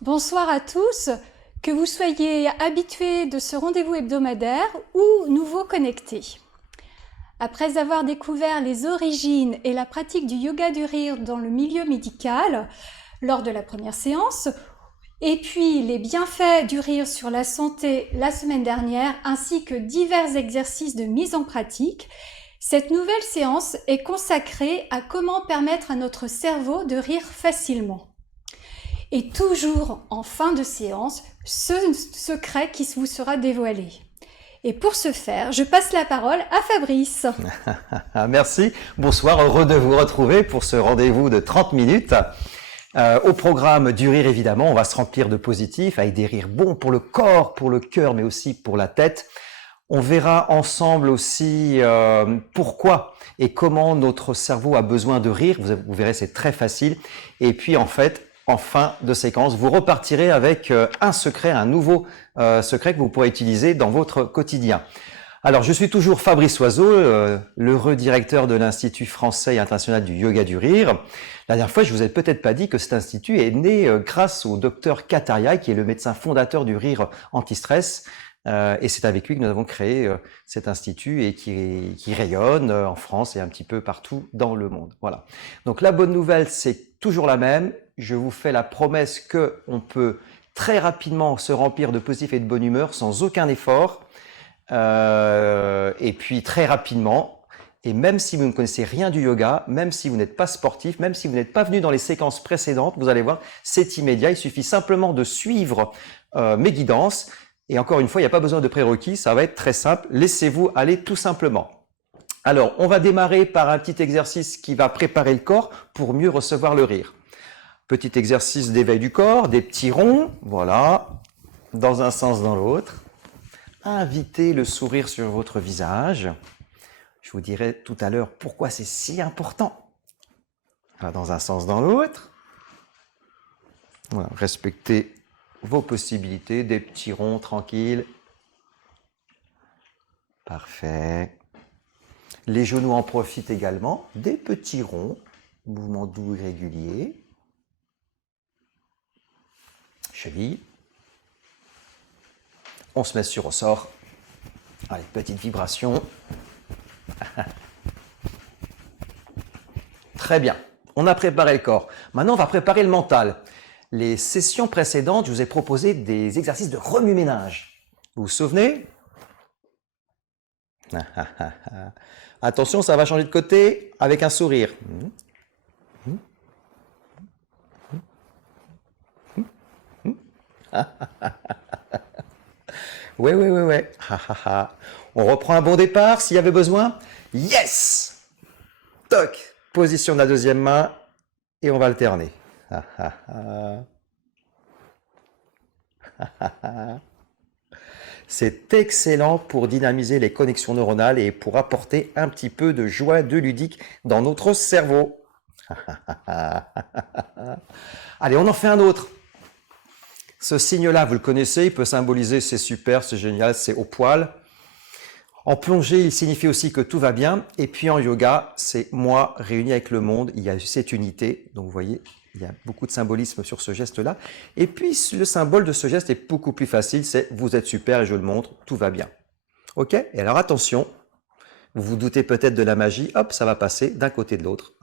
Bonsoir à tous, que vous soyez habitués de ce rendez-vous hebdomadaire ou nouveaux connectés. Après avoir découvert les origines et la pratique du yoga du rire dans le milieu médical lors de la première séance, et puis les bienfaits du rire sur la santé la semaine dernière, ainsi que divers exercices de mise en pratique, cette nouvelle séance est consacrée à comment permettre à notre cerveau de rire facilement. Et toujours en fin de séance, ce secret qui vous sera dévoilé. Et pour ce faire, je passe la parole à Fabrice. Merci, bonsoir, heureux de vous retrouver pour ce rendez-vous de 30 minutes. Au programme du rire, évidemment, on va se remplir de positif, avec des rires bons pour le corps, pour le cœur, mais aussi pour la tête. On verra ensemble aussi pourquoi et comment notre cerveau a besoin de rire. Vous verrez, c'est très facile. Et puis, en fait, en fin de séquence, vous repartirez avec un secret, un nouveau secret que vous pourrez utiliser dans votre quotidien. Alors, je suis toujours Fabrice Oiseau, l'heureux directeur de l'Institut français et international du yoga du rire. La dernière fois, je vous ai peut-être pas dit que cet institut est né grâce au docteur Kataria, qui est le médecin fondateur du rire anti-stress. Et c'est avec lui que nous avons créé cet institut et qui rayonne en France et un petit peu partout dans le monde. Voilà. Donc la bonne nouvelle, c'est toujours la même. Je vous fais la promesse que on peut très rapidement se remplir de positif et de bonne humeur sans aucun effort. Et puis très rapidement. Et même si vous ne connaissez rien du yoga, même si vous n'êtes pas sportif, même si vous n'êtes pas venu dans les séquences précédentes, vous allez voir, c'est immédiat. Il suffit simplement de suivre mes guidances. Et encore une fois, il n'y a pas besoin de prérequis, ça va être très simple. Laissez-vous aller tout simplement. Alors, on va démarrer par un petit exercice qui va préparer le corps pour mieux recevoir le rire. Petit exercice d'éveil du corps, des petits ronds, voilà, dans un sens, dans l'autre. Invitez le sourire sur votre visage. Je vous dirai tout à l'heure pourquoi c'est si important. Voilà, dans un sens, dans l'autre. Voilà, respectez vos possibilités, des petits ronds tranquilles. Parfait. Les genoux en profitent également. Des petits ronds, mouvements doux et réguliers. Cheville. On se met sur ressort. Allez, petite vibration. Très bien. On a préparé le corps. Maintenant, on va préparer le mental. Les sessions précédentes, je vous ai proposé des exercices de remue-ménage. Vous vous souvenez? Attention, ça va changer de côté avec un sourire. Ouais. On reprend un bon départ s'il y avait besoin. Yes! Toc! Position de la deuxième main et on va alterner. C'est excellent pour dynamiser les connexions neuronales et pour apporter un petit peu de joie, de ludique dans notre cerveau. Allez, on en fait un autre. Ce signe-là, vous le connaissez, il peut symboliser c'est super, c'est génial, c'est au poil. En plongée, il signifie aussi que tout va bien. Et puis en yoga, c'est moi réuni avec le monde. Il y a cette unité. Donc vous voyez, il y a beaucoup de symbolisme sur ce geste-là. Et puis le symbole de ce geste est beaucoup plus facile. C'est vous êtes super et je le montre, tout va bien. Ok? Et alors attention, vous vous doutez peut-être de la magie. Hop, ça va passer d'un côté et de l'autre.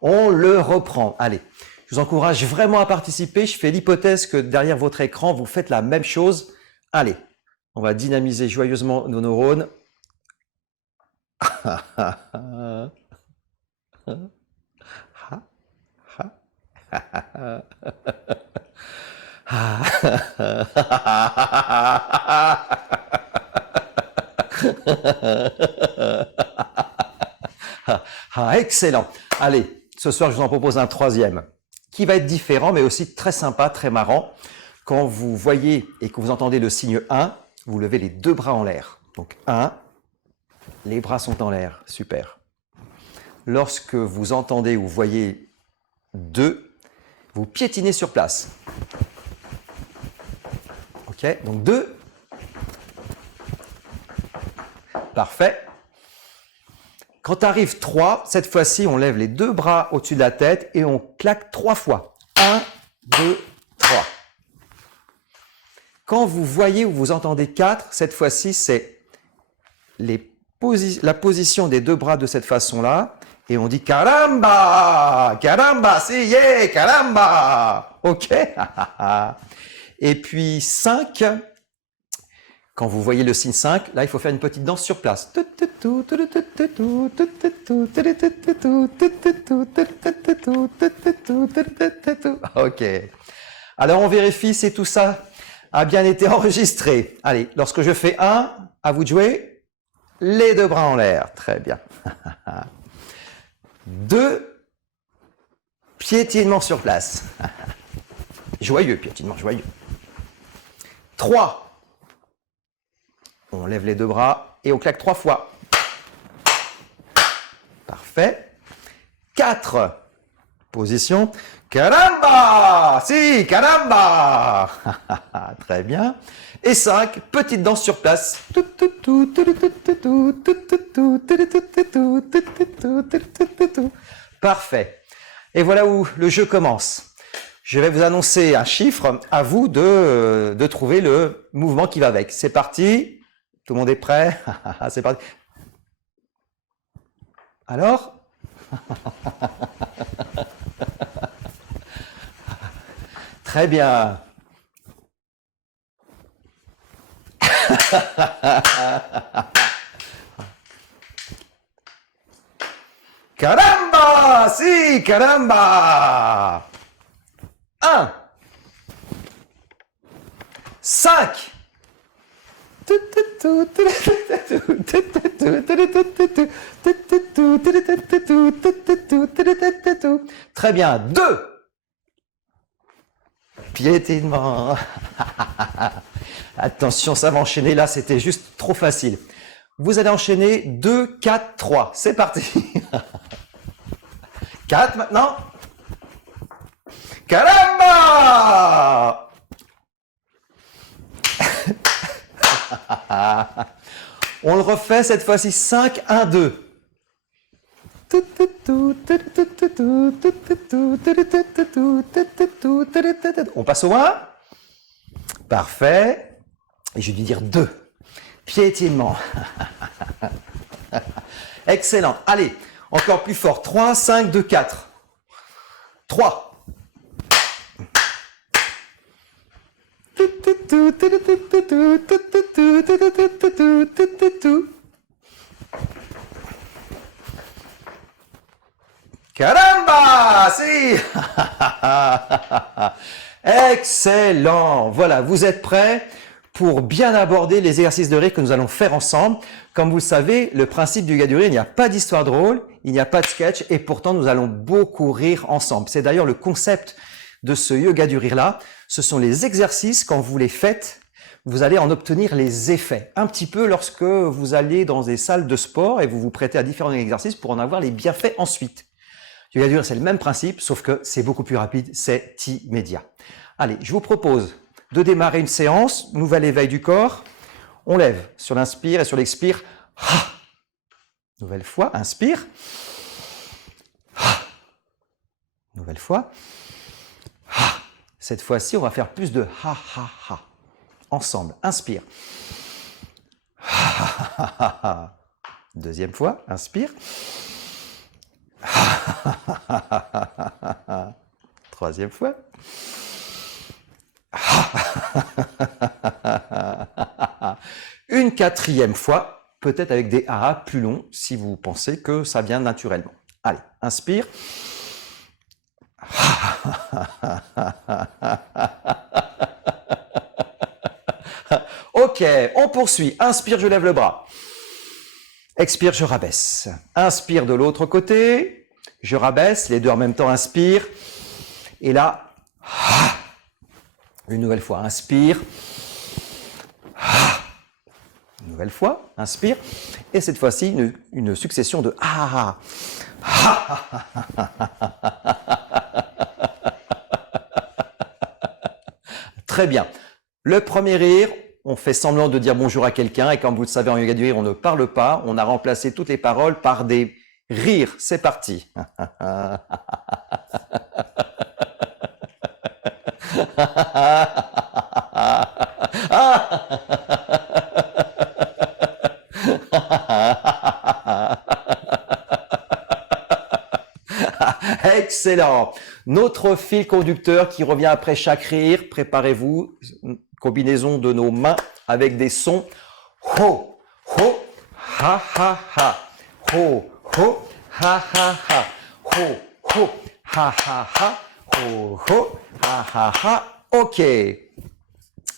On le reprend. Allez, je vous encourage vraiment à participer. Je fais l'hypothèse que derrière votre écran, vous faites la même chose. Allez, on va dynamiser joyeusement nos neurones. Excellent. Allez, ce soir, je vous en propose un troisième qui va être différent, mais aussi très sympa, très marrant. Quand vous voyez et que vous entendez le signe 1, vous levez les deux bras en l'air. Donc 1, les bras sont en l'air. Super. Lorsque vous entendez ou voyez 2. Vous piétinez sur place. Ok, donc 2. Parfait. Quand arrive 3, cette fois-ci, on lève les 2 bras au-dessus de la tête et on claque 3 fois. 1, 2, 3. Quand vous voyez ou vous entendez 4, cette fois-ci, c'est la position des 2 bras de cette façon-là. Et on dit caramba, caramba, si, yeah, caramba. Ok. Et puis 5. Quand vous voyez le signe 5, là, il faut faire une petite danse sur place. Ok. Alors, on vérifie si tout ça a bien été enregistré. Allez, lorsque je fais 1, à vous de jouer. Les 2 bras en l'air. Très bien. 2, piétinement sur place. Joyeux, piétinement joyeux. 3. On lève les 2 bras et on claque 3 fois. Parfait. 4. Position. Caramba! Si, caramba! Très bien. Et 5. Petite danse sur place. Parfait. Et voilà où le jeu commence. Je vais vous annoncer un chiffre. À vous de trouver le mouvement qui va avec. C'est parti. Tout le monde est prêt? C'est parti. Alors? Très bien. Caramba! Si, caramba! 1. 5. Très bien. 2. Piétinement. Attention, ça va enchaîner. Là, c'était juste trop facile. Vous allez enchaîner 2, 4, 3. C'est parti. 4 maintenant. Caramba! On le refait cette fois-ci. 5, 1, 2. On passe au 1. Parfait. Et je vais dire 2. Piétinement. Excellent. Allez, encore plus fort. 3, 5, 2, 4. 3. Caramba! Si! Excellent! Voilà, vous êtes prêts pour bien aborder les exercices de rire que nous allons faire ensemble. Comme vous le savez, le principe du yoga du rire, il n'y a pas d'histoire drôle, il n'y a pas de sketch et pourtant nous allons beaucoup rire ensemble. C'est d'ailleurs le concept de ce yoga du rire-là. Ce sont les exercices, quand vous les faites, vous allez en obtenir les effets. Un petit peu lorsque vous allez dans des salles de sport et vous vous prêtez à différents exercices pour en avoir les bienfaits ensuite. Le yoga du rire, c'est le même principe, sauf que c'est beaucoup plus rapide, c'est immédiat. Allez, je vous propose de démarrer une séance, nouvel éveil du corps. On lève sur l'inspire et sur l'expire. Nouvelle fois, inspire. Nouvelle fois. Cette fois-ci, on va faire plus de ha ha ha. Ensemble, inspire. Deuxième fois, inspire. Troisième fois. Une quatrième fois, peut-être avec des ah plus longs si vous pensez que ça vient naturellement. Allez, inspire. Ok, on poursuit. Inspire, je lève le bras. Expire, je rabaisse. Inspire de l'autre côté. Je rabaisse, les deux en même temps, inspire. Et là, une nouvelle fois, inspire. Une nouvelle fois, inspire. Et cette fois-ci, une succession de ah. Très bien. Le premier rire, on fait semblant de dire bonjour à quelqu'un et comme vous le savez en yoga du rire, on ne parle pas. On a remplacé toutes les paroles par des rires. C'est parti. Excellent. Notre fil conducteur qui revient après chaque rire. Préparez-vous. Combinaison de nos mains avec des sons. Ho, ho, ha, ha, ha. Ho, ho, ha, ha, ha. Ho, ho, ha, ha, ha. Ho, ho, ha, ha, ha. Ok.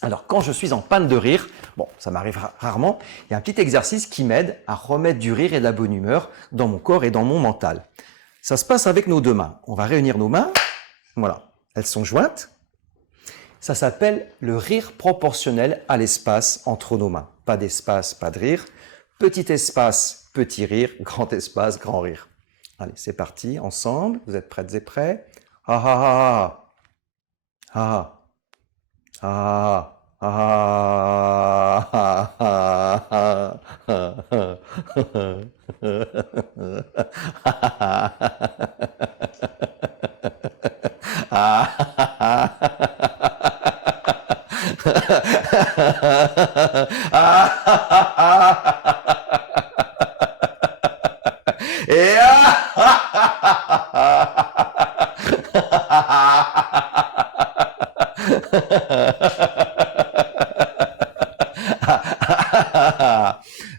Alors, quand je suis en panne de rire, bon, ça m'arrive rarement, il y a un petit exercice qui m'aide à remettre du rire et de la bonne humeur dans mon corps et dans mon mental. Ça se passe avec nos deux mains. On va réunir nos mains. Voilà. Elles sont jointes. Ça s'appelle le rire proportionnel à l'espace entre nos mains. Pas d'espace, pas de rire. Petit espace, petit rire. Grand espace, grand rire. Allez, c'est parti. Ensemble. Vous êtes prêtes et prêts? Ah ah ah ah. Ah ah ah ah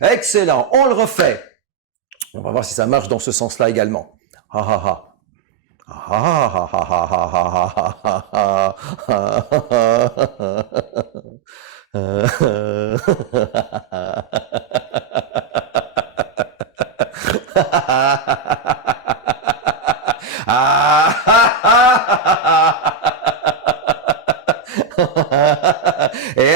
Excellent, on le refait. On va voir si ça marche dans ce sens-là également. Ah ah ah. Et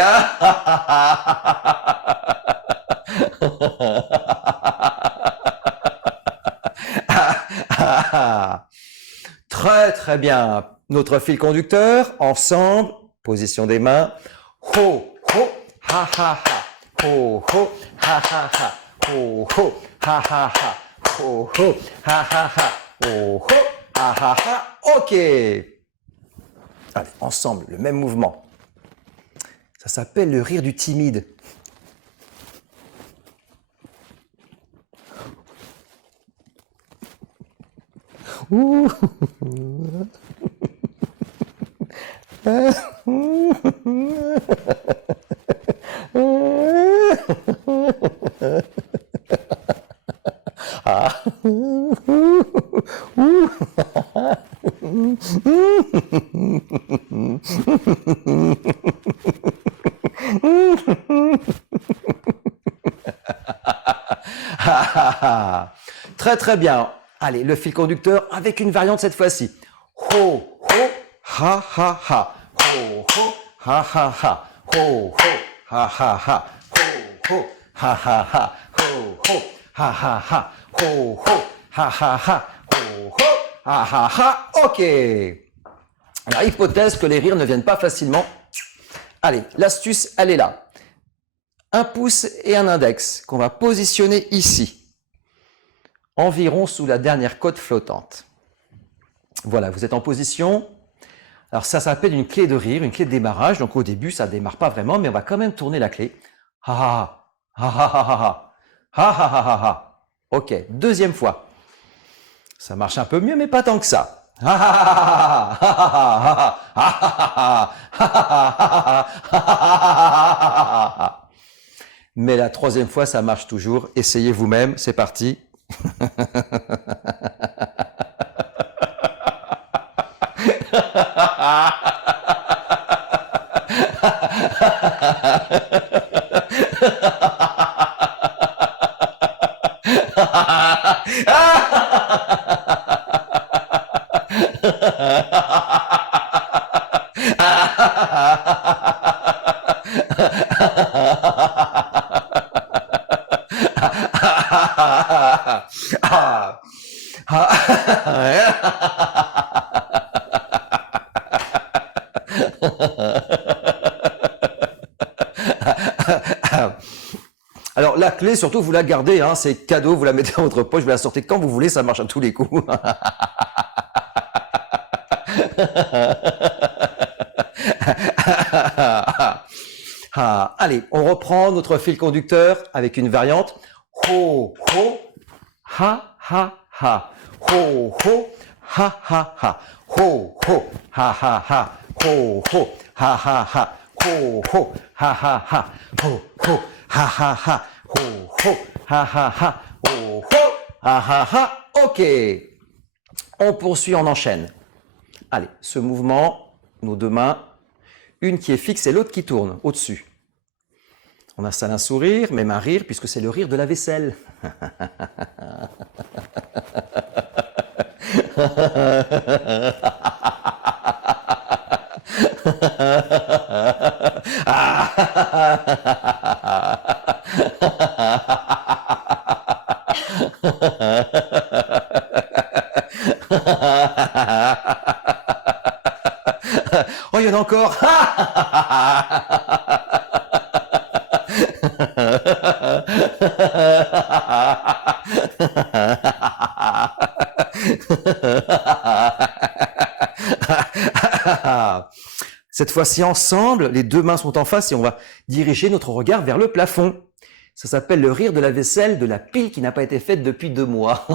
très très bien. Notre fil conducteur, ensemble, position des mains. Ho, ho, ha, ha, ha. Ho, ho, ha, ha, ha. Ho, ho, ha, ha, ha. Ho, ho, ha, ha, ha. Ho, ho, ha, ha, ha. Ok. Allez, ensemble, le même mouvement. Ça s'appelle le rire du timide. Ouh. Très très bien. Allez, le fil conducteur avec une variante cette fois-ci. Ho, ho, ha, ha, ha. Ho, ho, ha, ha, ha. Ho, ho, ha, ha, ha. Ho, ho, ha, ha, ha. Ho, ho, ha, ha, ha. Ho, ho, ha, ha, ha. Ho, ho, ha, ha, ha. Ok. Alors, hypothèse que les rires ne viennent pas facilement. Allez, l'astuce, elle est là. Un pouce et un index qu'on va positionner ici. Environ sous la dernière côte flottante. Voilà, vous êtes en position. Alors ça s'appelle une clé de rire, une clé de démarrage. Donc au début, ça ne démarre pas vraiment, mais on va quand même tourner la clé. Ha ha ha ha ha ha ha ha ha ha ha. Ok, deuxième fois. Ça marche un peu mieux, mais pas tant que ça. Ha ha ha ha ha ha ha ha ha. Mais la troisième fois, ça marche toujours. Essayez vous-même, c'est parti. Alors la clé, surtout, vous la gardez, hein, c'est cadeau, vous la mettez dans votre poche, vous la sortez quand vous voulez, ça marche à tous les coups. Allez, on reprend notre fil conducteur avec une variante. Ho, ho, ha, ha, ha. Ho, ho, ha, ha, ha. Ho, ho, ha, ha, ha. Ho, ho, ha, ha, ha. Ho, ho, ha, ha, ha. Ho, ho, ha, ha, ha. Ho, ho, ha, ha, ha. Ho, ho, ha, ha, ha. Ok. On poursuit, on enchaîne. Allez, ce mouvement, nos deux mains, une qui est fixe et l'autre qui tourne au-dessus. On installe un sourire, même un rire, puisque c'est le rire de la vaisselle. Oh, il y en a encore. Cette fois-ci ensemble, les deux mains sont en face et on va diriger notre regard vers le plafond. Ça s'appelle le rire de la vaisselle de la pile qui n'a pas été faite depuis 2 mois.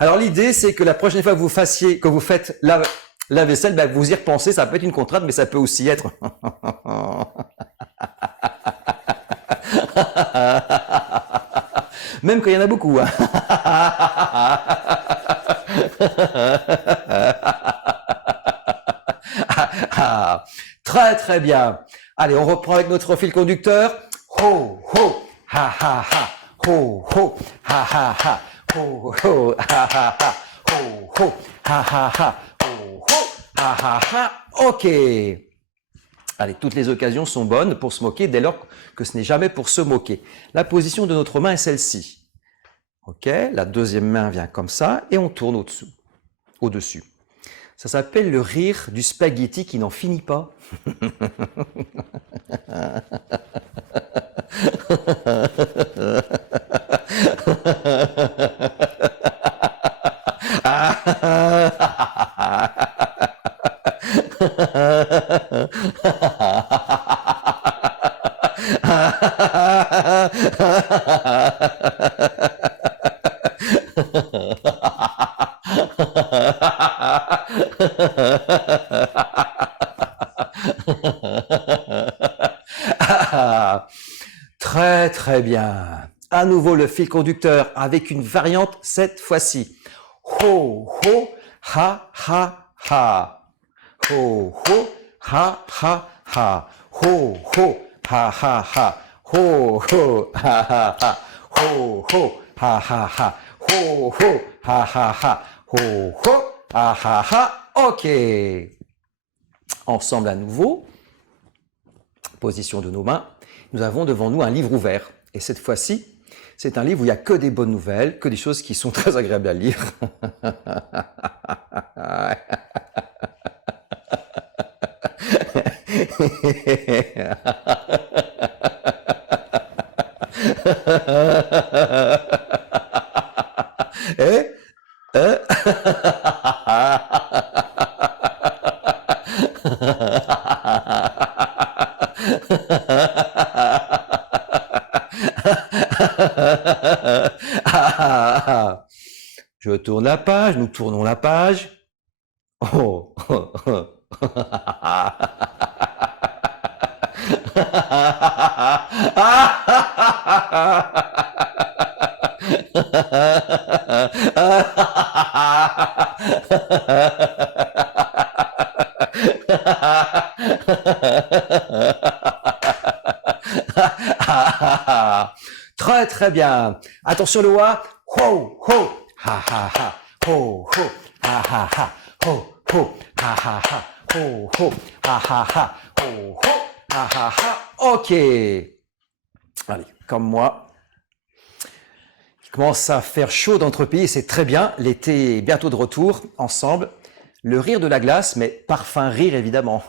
Alors l'idée, c'est que la prochaine fois que vous faites la vaisselle, ben, vous y repensez, ça peut être une contrainte, mais ça peut aussi être... Même quand il y en a beaucoup. Hein. Très très bien. Allez, on reprend avec notre fil conducteur. Ho, ho, ha, ha, ha. Ho, ho, ha, ha, ha. Ho, ho, ha, ha, ha. Ho, ho, ha, ha, ha. Ho, ho, ha, ha, ha. Ok. Allez, toutes les occasions sont bonnes pour se moquer dès lors que ce n'est jamais pour se moquer. La position de notre main est celle-ci. Ok, la deuxième main vient comme ça et on tourne au-dessus. Ça s'appelle le rire du spaghetti qui n'en finit pas. Très très bien. À nouveau le fil conducteur avec une variante cette fois-ci. Ho ho ha ha ha. Ho ho ha ha ha. Ho ho ha ha ha. Ho ho ha ha ha. Ho ho ha ha ha. Ho ho ha ha ha. Ho ho ha ha ha. Ok. Ensemble à nouveau. Position de nos mains. Nous avons devant nous un livre ouvert. Et cette fois-ci, c'est un livre où il n'y a que des bonnes nouvelles, que des choses qui sont très agréables à lire. Je tourne la page, nous tournons la page. Oh. Très très bien. Attention le wa. Ho ho ha ha ha. Ho ho ha ha ha. Ho ho ha ha ha. ho, ho, ha, ha, ha, ho, ho, ha, ha, ha. Ok. Allez, comme moi. Il commence à faire chaud dans notre pays, c'est très bien. L'été est bientôt de retour, ensemble. Le rire de la glace, mais parfum rire évidemment.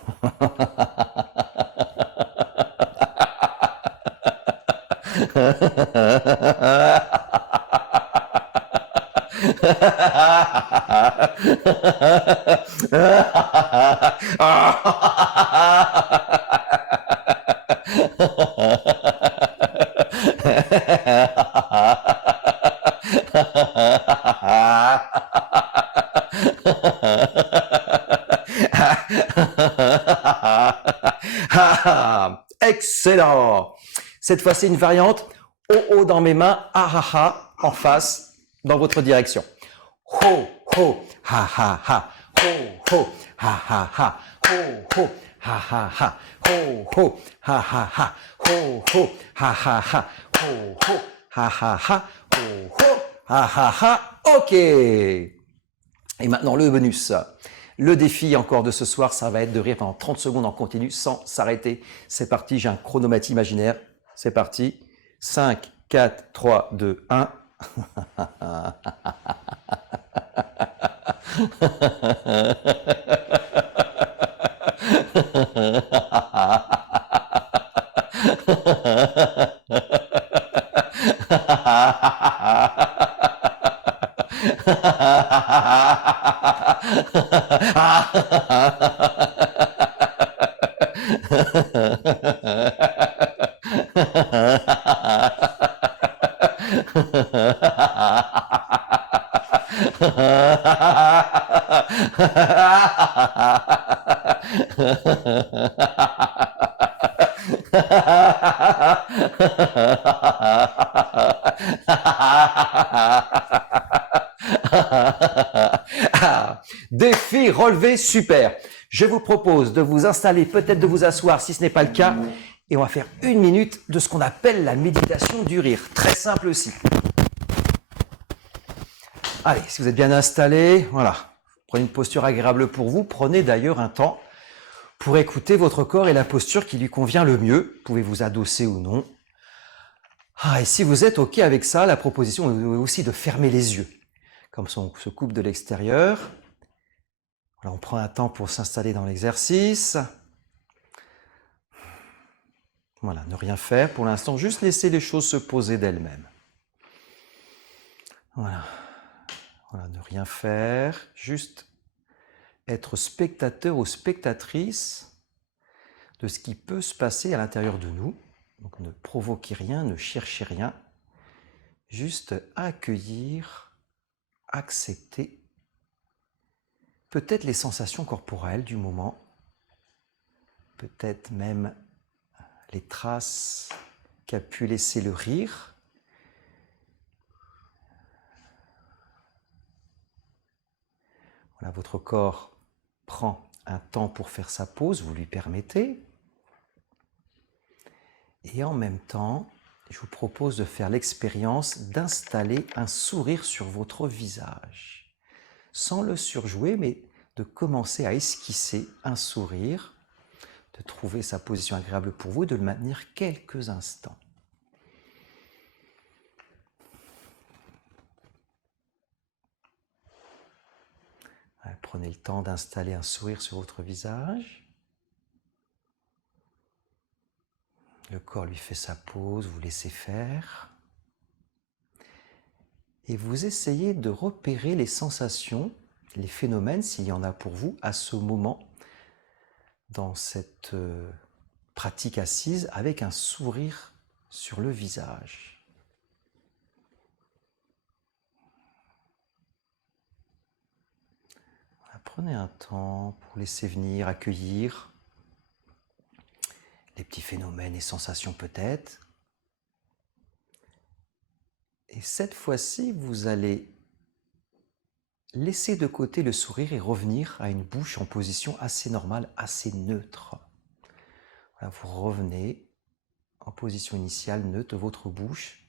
Excellent. Cette fois-ci, une variante. Oh oh dans mes mains, ah ah ah en face, dans votre direction. Ho ho, ha ha ha. Ho ho, ha ha ha. Ho ho, ha ha ha. Ho ho, ha ha ha. Ho ho, ha ha ha. Ho ho, ha ha ha. Ho ho, ha ha ha. Ok. Et maintenant le bonus. Le défi encore de ce soir, ça va être de rire pendant 30 secondes en continu sans s'arrêter. C'est parti, j'ai un chronomètre imaginaire. C'est parti. 5, 4, 3, 2, 1. Défi relevé, super. Je vous propose de vous installer, peut-être de vous asseoir si ce n'est pas le cas, et on va faire 1 minute de ce qu'on appelle la méditation du rire. Très simple aussi. Allez, si vous êtes bien installé, voilà. Prenez une posture agréable pour vous. Prenez d'ailleurs un temps pour écouter votre corps et la posture qui lui convient le mieux. Vous pouvez vous adosser ou non. Et si vous êtes OK avec ça, la proposition est aussi de fermer les yeux. Comme ça, on se coupe de l'extérieur. Voilà, on prend un temps pour s'installer dans l'exercice. Voilà, ne rien faire pour l'instant, juste laisser les choses se poser d'elles-mêmes. Voilà. Voilà, ne rien faire, juste être spectateur ou spectatrice de ce qui peut se passer à l'intérieur de nous. Donc ne provoquez rien, ne cherchez rien, juste accueillir, accepter peut-être les sensations corporelles du moment, peut-être même les traces qu'a pu laisser le rire. Voilà, votre corps prend un temps pour faire sa pause, vous lui permettez. Et en même temps, je vous propose de faire l'expérience d'installer un sourire sur votre visage. Sans le surjouer, mais de commencer à esquisser un sourire, de trouver sa position agréable pour vous et de le maintenir quelques instants. Prenez le temps d'installer un sourire sur votre visage. Le corps lui fait sa pause, vous laissez faire. Et vous essayez de repérer les sensations, les phénomènes, s'il y en a pour vous, à ce moment, dans cette pratique assise, avec un sourire sur le visage. Prenez un temps pour laisser venir, accueillir les petits phénomènes et sensations peut-être. Et cette fois-ci, vous allez laisser de côté le sourire et revenir à une bouche en position assez normale, assez neutre. Voilà, vous revenez en position initiale, neutre de votre bouche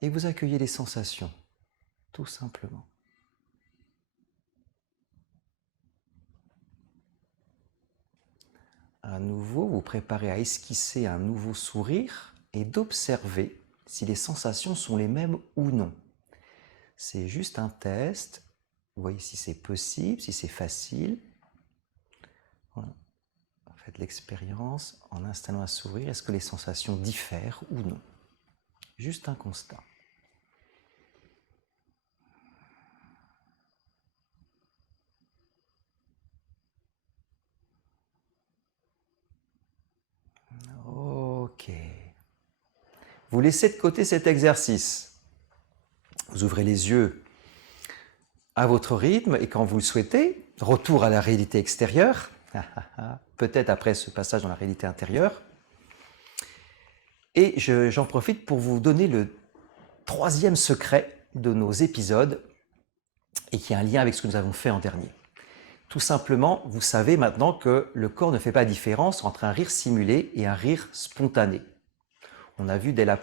et vous accueillez les sensations, tout simplement. à nouveau vous préparez à esquisser un nouveau sourire et d'observer si les sensations sont les mêmes ou non. C'est juste un test. Vous voyez si c'est possible, si c'est facile. Voilà. Faites l'expérience en installant un sourire. Est-ce que les sensations diffèrent ou non? Juste un constat. Ok. Vous laissez de côté cet exercice. Vous ouvrez les yeux à votre rythme et quand vous le souhaitez, retour à la réalité extérieure, peut-être après ce passage dans la réalité intérieure. Et j'en profite pour vous donner le troisième secret de nos épisodes et qui a un lien avec ce que nous avons fait en dernier. Tout simplement, vous savez maintenant que le corps ne fait pas différence entre un rire simulé et un rire spontané. On a vu dès le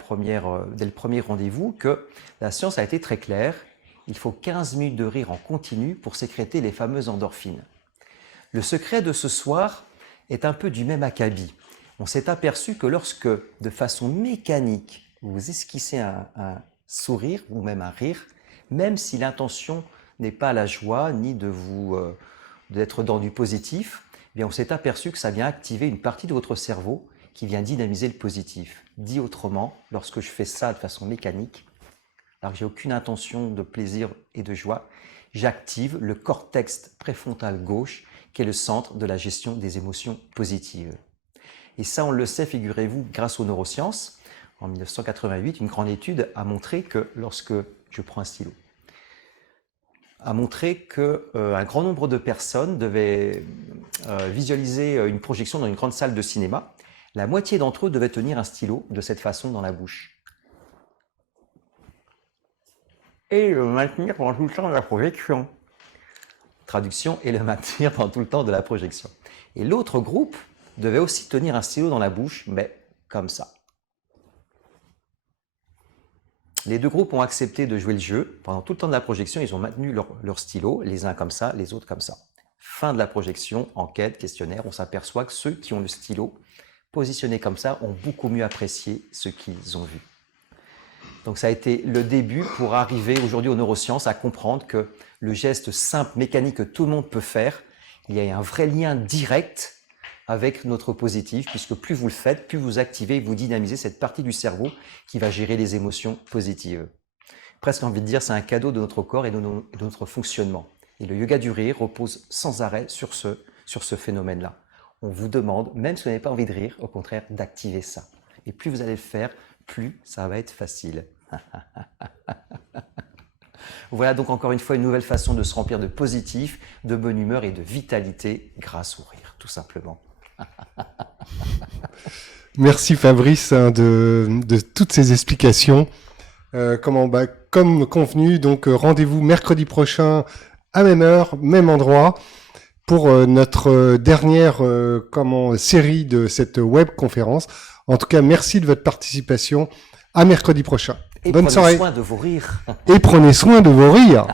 premier rendez-vous que la science a été très claire. Il faut 15 minutes de rire en continu pour sécréter les fameuses endorphines. Le secret de ce soir est un peu du même acabit. On s'est aperçu que lorsque, de façon mécanique, vous esquissez un sourire ou même un rire, même si l'intention n'est pas la joie ni d'être dans du positif, eh bien on s'est aperçu que ça vient activer une partie de votre cerveau qui vient dynamiser le positif. Dit autrement, lorsque je fais ça de façon mécanique, alors que j'ai aucune intention de plaisir et de joie, j'active le cortex préfrontal gauche, qui est le centre de la gestion des émotions positives. Et ça, on le sait, figurez-vous, grâce aux neurosciences. En 1988, une grande étude a montré que lorsque je prends un stylo, a montré qu'un grand nombre de personnes devaient visualiser une projection dans une grande salle de cinéma. La moitié d'entre eux devaient tenir un stylo de cette façon dans la bouche. Et le maintenir pendant tout le temps de la projection. Traduction, et le maintenir pendant tout le temps de la projection. Et l'autre groupe devait aussi tenir un stylo dans la bouche, mais comme ça. Les deux groupes ont accepté de jouer le jeu. Pendant tout le temps de la projection, ils ont maintenu leur stylo, les uns comme ça, les autres comme ça. Fin de la projection, enquête, questionnaire, on s'aperçoit que ceux qui ont le stylo positionné comme ça ont beaucoup mieux apprécié ce qu'ils ont vu. Donc ça a été le début pour arriver aujourd'hui aux neurosciences à comprendre que le geste simple, mécanique que tout le monde peut faire, il y a un vrai lien direct avec notre positif, puisque plus vous le faites, plus vous activez, vous dynamisez cette partie du cerveau qui va gérer les émotions positives. Presque envie de dire, c'est un cadeau de notre corps et de notre fonctionnement. Et le yoga du rire repose sans arrêt sur ce phénomène-là. On vous demande, même si vous n'avez pas envie de rire, au contraire, d'activer ça. Et plus vous allez le faire, plus ça va être facile. Voilà donc encore une fois une nouvelle façon de se remplir de positif, de bonne humeur et de vitalité grâce au rire, tout simplement. Merci Fabrice de toutes ces explications. Comme convenu, donc rendez-vous mercredi prochain à même heure, même endroit pour notre dernière série de cette web conférence. En tout cas, merci de votre participation. À mercredi prochain. Et bonne soirée. Prenez soin de vos rires. Et prenez soin de vos rires.